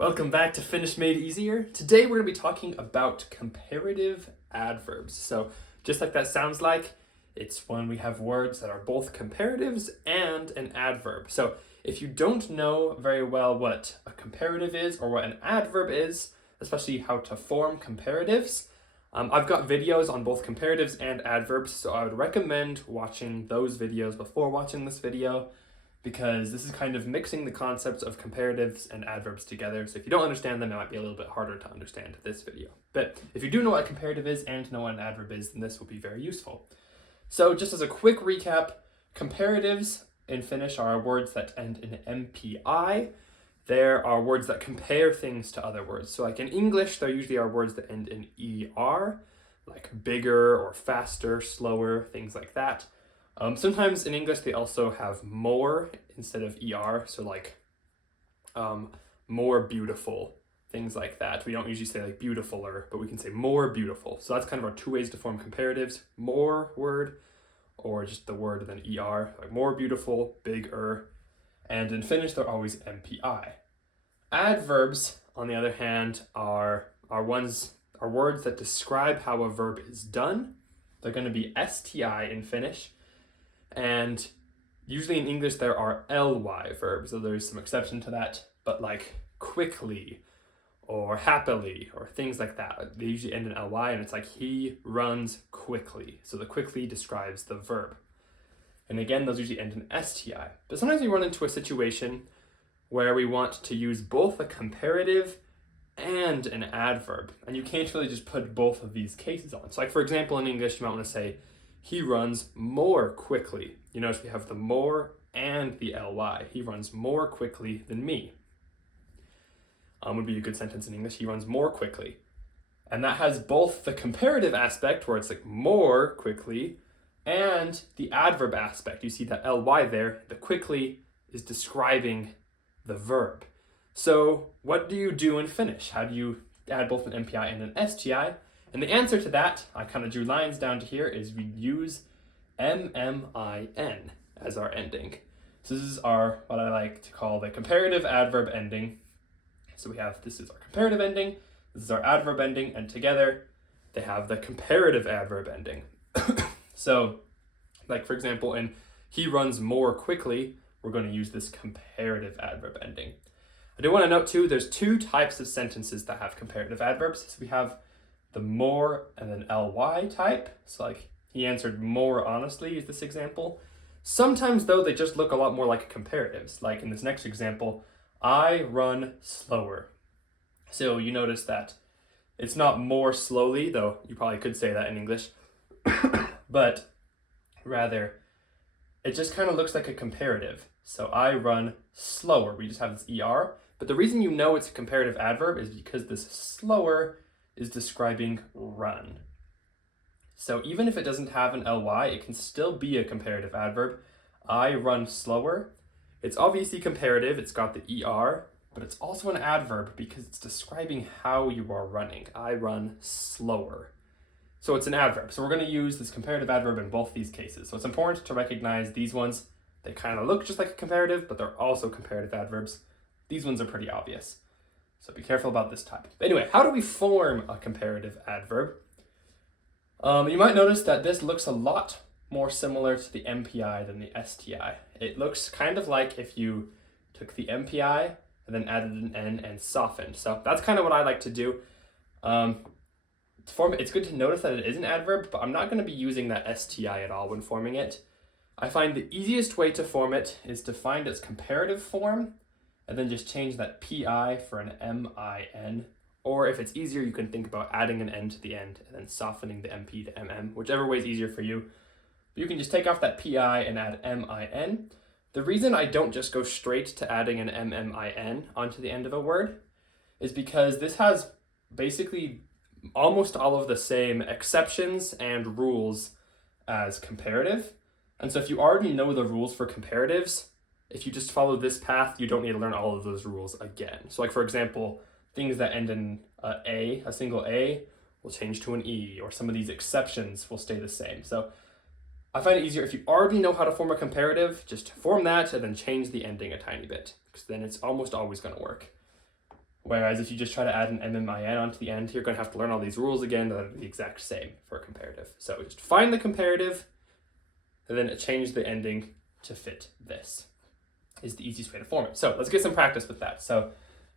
Welcome back to Finnish Made Easier. Today we're going to be talking about comparative adverbs. So just like that sounds like, it's when we have words that are both comparatives and an adverb. So if you don't know very well what a comparative is or what an adverb is, especially how to form comparatives, I've got videos on both comparatives and adverbs, so I would recommend watching those videos before watching this video, because this is kind of mixing the concepts of comparatives and adverbs together. So if you don't understand them, it might be a little bit harder to understand this video. But if you do know what a comparative is and know what an adverb is, then this will be very useful. So just as a quick recap, comparatives in Finnish are words that end in MPI. There are words that compare things to other words. So like in English, there usually are words that end in ER, like bigger or faster, slower, things like that. Sometimes in English, they also have more instead of ER, so like more beautiful, things like that. We don't usually say like beautifuler, but we can say more beautiful. So that's kind of our two ways to form comparatives: more word, or just the word and then ER, like more beautiful, bigger. And in Finnish, they're always MPI. Adverbs, on the other hand, are words that describe how a verb is done. They're going to be STI in Finnish. And usually in English there are ly verbs, so there's some exception to that, but like quickly or happily or things like that, they usually end in ly, and it's like he runs quickly. So the quickly describes the verb. And again, those usually end in STI. But sometimes we run into a situation where we want to use both a comparative and an adverb, and you can't really just put both of these cases on. So like for example, in English, you might want to say, he runs more quickly. You notice we have the more and the ly. He runs more quickly than me. Would be a good sentence in English. He runs more quickly. And that has both the comparative aspect, where it's like more quickly, and the adverb aspect. You see that ly there. The quickly is describing the verb. So what do you do in Finnish? How do you add both an MPI and an STI? And the answer to that, I kind of drew lines down to here, is we use MMIN as our ending. So this is our, what I like to call the comparative adverb ending. So we have, this is our comparative ending, this is our adverb ending, and together they have the comparative adverb ending. So like for example, in he runs more quickly, we're going to use this comparative adverb ending. I do want to note too, there's two types of sentences that have comparative adverbs. So we have the more and then ly type. So like he answered more honestly is this example. Sometimes though, they just look a lot more like comparatives. Like in this next example, I run slower. So you notice that it's not more slowly, though you probably could say that in English, but rather it just kind of looks like a comparative. So I run slower. We just have this ER. But the reason you know it's a comparative adverb is because this slower is describing run. So even if it doesn't have an ly, it can still be a comparative adverb. I run slower. It's obviously comparative, it's got the ER, but it's also an adverb because it's describing how you are running. I run slower. So it's an adverb. So we're going to use this comparative adverb in both these cases. So it's important to recognize these ones. They kind of look just like a comparative, but they're also comparative adverbs. These ones are pretty obvious. So be careful about this type. But anyway, how do we form a comparative adverb? You might notice that this looks a lot more similar to the MPI than the STI. It looks kind of like if you took the MPI and then added an N and softened. So that's kind of what I like to do. It's good to notice that it is an adverb, but I'm not going to be using that STI at all when forming it. I find the easiest way to form it is to find its comparative form and then just change that PI for an MIN. Or if it's easier, you can think about adding an N to the end and then softening the MP to MM, whichever way is easier for you. But you can just take off that PI and add MIN. The reason I don't just go straight to adding an MMIN onto the end of a word is because this has basically almost all of the same exceptions and rules as comparative. And so if you already know the rules for comparatives, if you just follow this path, you don't need to learn all of those rules again. So like for example, things that end in a single A will change to an E, or some of these exceptions will stay the same. So I find it easier if you already know how to form a comparative, just form that and then change the ending a tiny bit, because then it's almost always going to work. Whereas if you just try to add an MMIN onto the end, you're going to have to learn all these rules again that are the exact same for a comparative. So just find the comparative and then change the ending to fit this is the easiest way to form it. So let's get some practice with that. So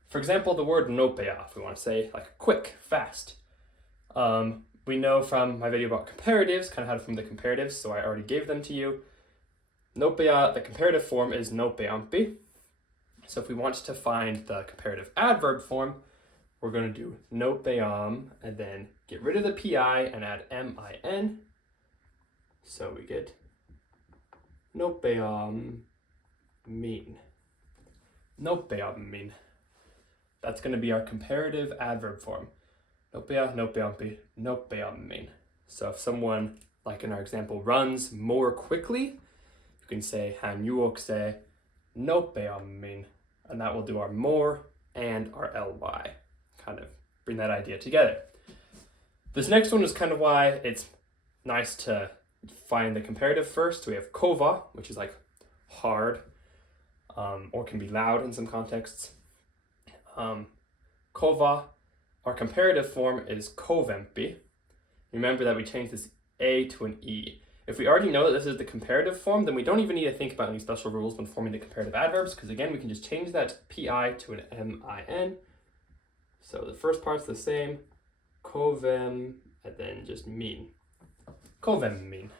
for example, the word nopea, if we want to say like quick, fast. We know from my video about comparatives, kind of how to form the comparatives, so I already gave them to you. Nopea, the comparative form is nopeampi. So if we want to find the comparative adverb form, we're going to do nopeam and then get rid of the pi and add min. So we get nopeamin. Nopeamin. That's going to be our comparative adverb form. Nopea, nopeampi, nopeamin. So if someone, like in our example, runs more quickly, you can say hän juoksee nopeammin, and that will do our more and our ly. Kind of bring that idea together. This next one is kind of why it's nice to find the comparative first. So we have kova, which is like hard, or can be loud in some contexts. Kova, our comparative form is kovempi. Remember that we changed this A to an E. If we already know that this is the comparative form, then we don't even need to think about any special rules when forming the comparative adverbs, because again, we can just change that pi to an min. So the first part's the same, kovem, and then just min. Kovemmin.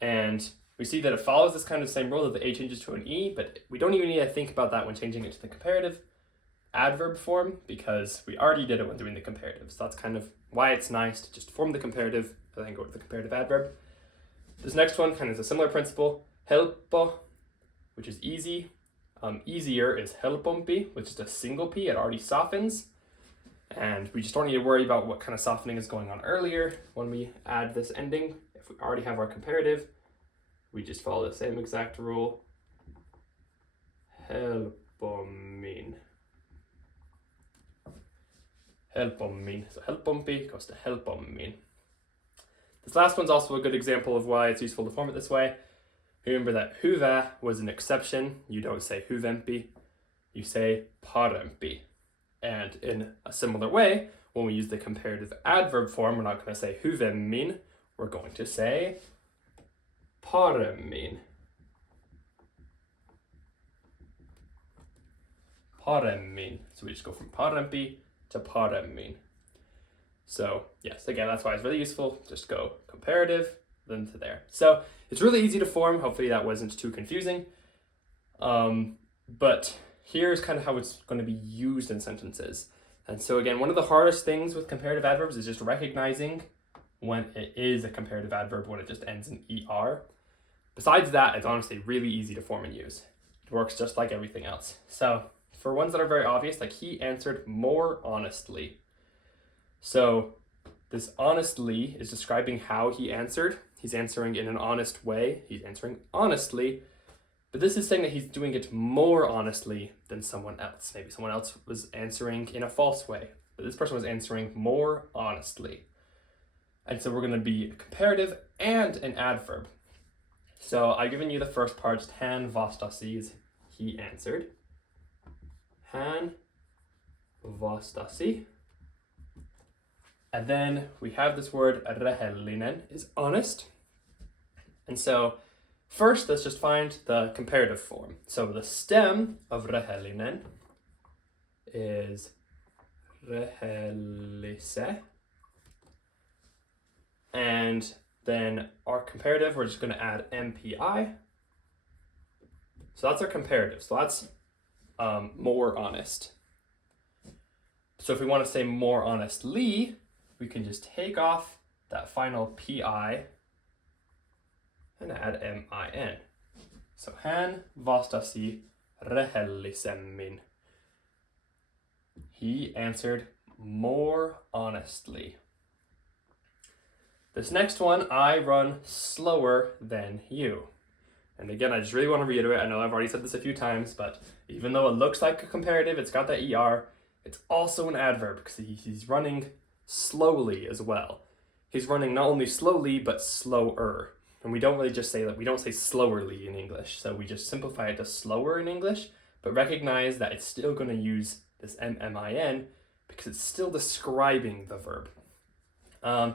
And we see that it follows this kind of same rule that the A changes to an E, but we don't even need to think about that when changing it to the comparative adverb form, because we already did it when doing the comparative. So that's kind of why it's nice to just form the comparative and then go to the comparative adverb. This next one kind of is a similar principle. Helppo, which is easy. Easier is helpompi, which is a single P. It already softens. And we just don't need to worry about what kind of softening is going on earlier when we add this ending. If we already have our comparative, we just follow the same exact rule. Helpommin. Helpommin. So helpompi goes to helpommin. This last one's also a good example of why it's useful to form it this way. Remember that hyvä was an exception. You don't say hyvempi, you say parempi. And in a similar way, when we use the comparative adverb form, we're not going to say hyvemmin, we're going to say paremmin. Paremmin. So we just go from parempi to paremmin. So yes, again, that's why it's really useful. Just go comparative, then to there. So it's really easy to form. Hopefully that wasn't too confusing. But here's kind of how it's going to be used in sentences. And so again, one of the hardest things with comparative adverbs is just recognizing when it is a comparative adverb, when it just ends in ER. Besides that, it's honestly really easy to form and use. It works just like everything else. So for ones that are very obvious, like he answered more honestly. So this honestly is describing how he answered. He's answering in an honest way. He's answering honestly. But this is saying that he's doing it more honestly than someone else. Maybe someone else was answering in a false way, but this person was answering more honestly. And so we're going to be a comparative and an adverb. So I've given you the first part, just hän vastasi is he answered. Hän vastasi. And then we have this word rehellinen is honest. And so first, let's just find the comparative form. So the stem of rehellinen is rehellise. And then our comparative, we're just going to add MPI. So that's our comparative. So that's more honest. So if we want to say more honestly, we can just take off that final PI and add MIN. So hän vastasi rehellisemmin. He answered more honestly. This next one, I run slower than you. And again, I just really want to reiterate, I know I've already said this a few times, but even though it looks like a comparative, it's got that ER, it's also an adverb because he's running slowly as well. He's running not only slowly, but slower. And we don't really just say that, we don't say slowerly in English. So we just simplify it to slower in English, but recognize that it's still going to use this MMIN because it's still describing the verb. The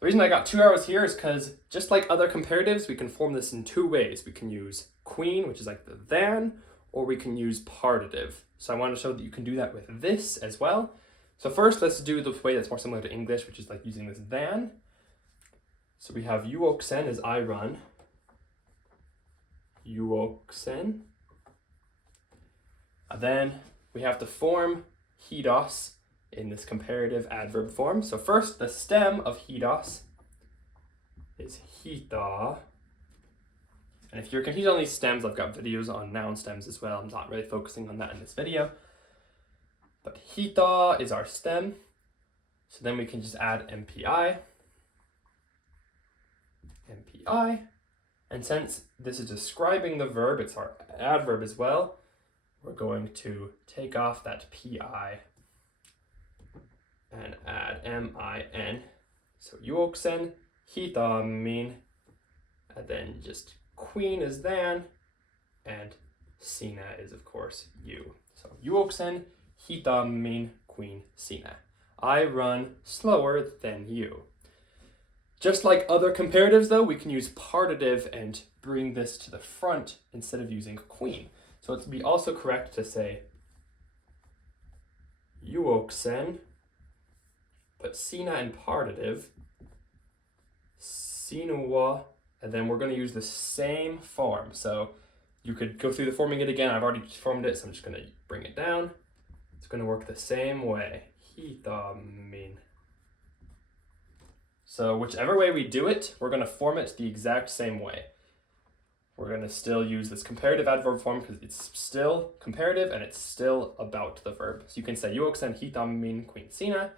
reason I got 2 arrows here is because just like other comparatives, we can form this in 2 ways. We can use queen, which is like the than, or we can use partitive. So I want to show that you can do that with this as well. So first, let's do the way that's more similar to English, which is like using this than. So we have juoksen as I run. Juoksen. And then we have to form hidos in this comparative adverb form. So first, the stem of hidos is hita. And if you're confused on these stems, I've got videos on noun stems as well. I'm not really focusing on that in this video. But hita is our stem. So then we can just add MPI. MPI. And since this is describing the verb, it's our adverb as well, we're going to take off that PI and add MIN. So juoksen, hitaammin, and then just queen is than, and sinä is of course you. So juoksen, hitaammin, queen, sinä. I run slower than you. Just like other comparatives though, we can use partitive and bring this to the front instead of using queen. So it would be also correct to say juoksen, put sinä in partitive, sinua, and then we're going to use the same form. So you could go through the forming it again. I've already formed it, so I'm just going to bring it down. It's going to work the same way. Hitaammin. So whichever way we do it, we're going to form it the exact same way. We're going to still use this comparative adverb form because it's still comparative and it's still about the verb. So you can say juoksen, hitaammin, queen, sinä,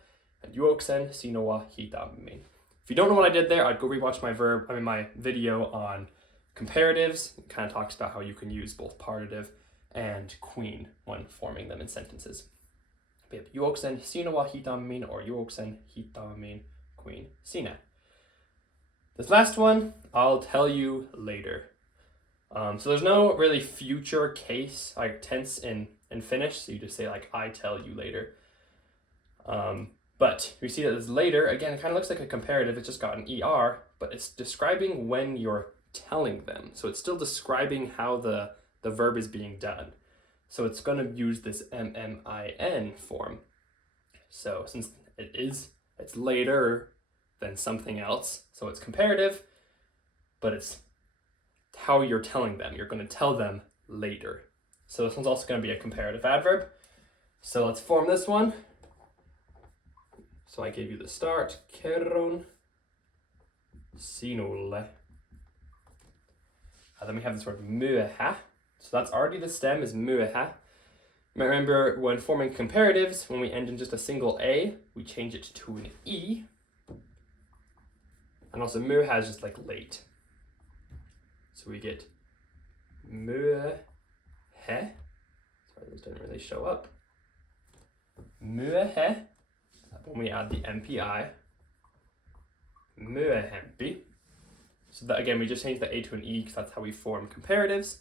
and juoksen, sinua, hitaammin. If you don't know what I did there, I'd go rewatch my video on comparatives. It kind of talks about how you can use both partitive and queen when forming them in sentences. Juoksen, sinua, hitaammin, or juoksen, hitaammin, queen, sinä. This last one, I'll tell you later. So there's no really future case, like tense in Finnish, so you just say like, I tell you later. But we see that this later, again, it kind of looks like a comparative, it's just got an ER, but it's describing when you're telling them. So it's still describing how the verb is being done. So it's going to use this MMIN form. So since it's later than something else, so it's comparative, but it's how you're telling them. You're going to tell them later. So this one's also going to be a comparative adverb. So let's form this one. So I gave you the start. Kerron sinulle. And then we have this word myöhä. So that's already the stem is myöhä. Remember when forming comparatives, when we end in just a single A, we change it to an E. And also myöhä is just like late. So we get myöhä. Sorry, those didn't really show up. Myöhä. When we add the MPI. Myöhempi. So that again, we just changed the A to an E because that's how we form comparatives.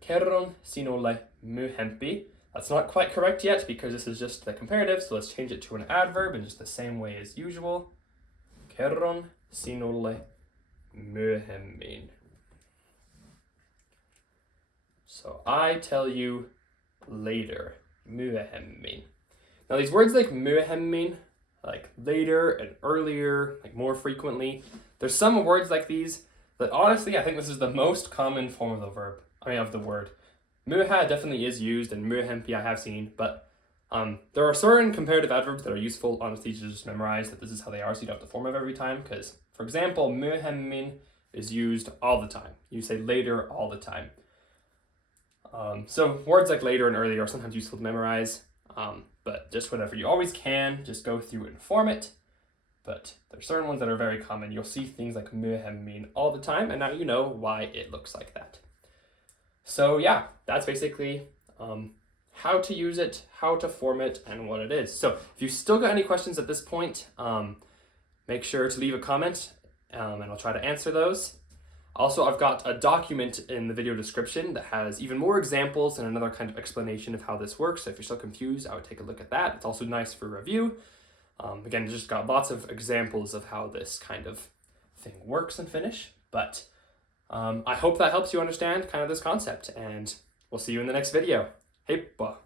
Kerron sinulle myöhempi. That's not quite correct yet because this is just the comparative, so let's change it to an adverb in just the same way as usual. Kerron sinulle myöhemmin. So I tell you later, myöhemmin. Now these words like myöhemmin, like later and earlier, like more frequently, there's some words like these that honestly I think this is the most common form of the verb. Of the word. Myöhä definitely is used, and myöhempi I have seen, but there are certain comparative adverbs that are useful, honestly, to just memorize that this is how they are, so you don't have to form it every time, because, for example, myöhemmin is used all the time. You say later all the time. So words like later and earlier are sometimes useful to memorize, but just whatever. You always can just go through and form it, but there's certain ones that are very common. You'll see things like myöhemmin all the time, and now you know why it looks like that. So yeah, that's basically how to use it, how to form it, and what it is. So if you still got any questions at this point, make sure to leave a comment and I'll try to answer those. Also, I've got a document in the video description that has even more examples and another kind of explanation of how this works. So if you're still confused, I would take a look at that. It's also nice for review. Again, it's just got lots of examples of how this kind of thing works in Finnish. But I hope that helps you understand kind of this concept, and we'll see you in the next video. Heippa!